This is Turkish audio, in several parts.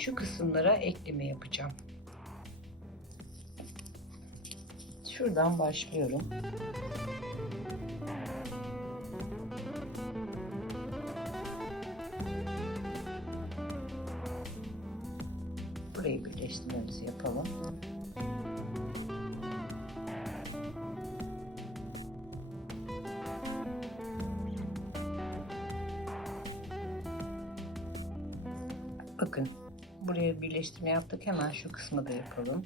şu kısımlara ekleme yapacağım. Şuradan başlıyorum. Burayı birleştirmemizi yapalım. Bakın buraya birleştirme yaptık. Hemen şu kısmı da yapalım.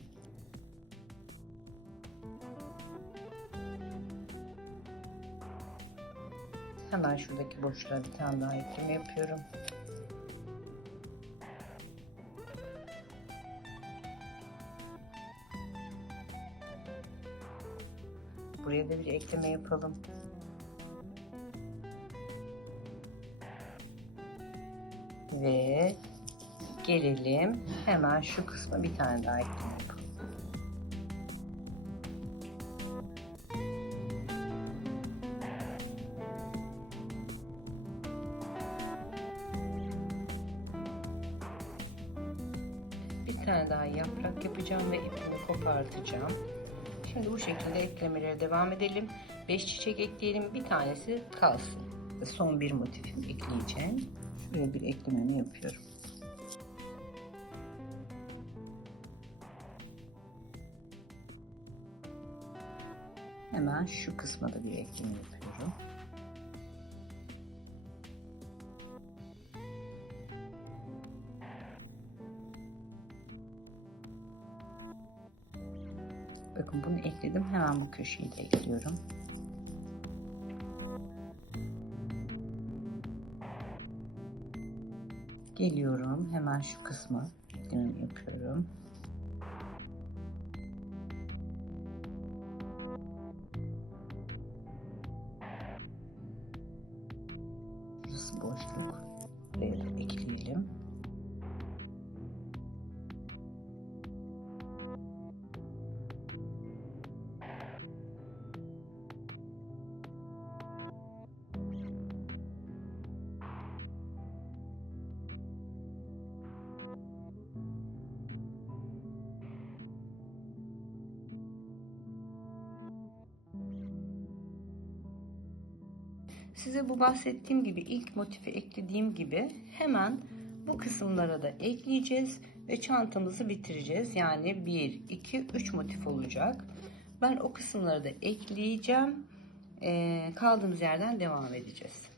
Hemen şuradaki boşluğa bir tane daha ekleme yapıyorum. Buraya da bir ekleme yapalım. Ve gelelim hemen şu kısma bir tane daha ekleme yapalım. Bir tane daha yaprak yapacağım ve ipimi kopartacağım. Şimdi bu şekilde eklemelere devam edelim. 5 çiçek ekleyelim. Bir tanesi kalsın. Son bir motifim ekleyeceğim. Şuraya bir eklememi yapıyorum. Hemen şu kısma da bir ekleme yapıyorum. Bakın bunu ekledim. Hemen bu köşeyi de ekliyorum. Geliyorum. Hemen şu kısmı eklememi yapıyorum. 一共十六 Size bu bahsettiğim gibi ilk motifi eklediğim gibi hemen bu kısımlara da ekleyeceğiz ve çantamızı bitireceğiz. Yani 1, 2, 3 motif olacak. Ben o kısımları da ekleyeceğim. Ee, kaldığımız yerden devam edeceğiz.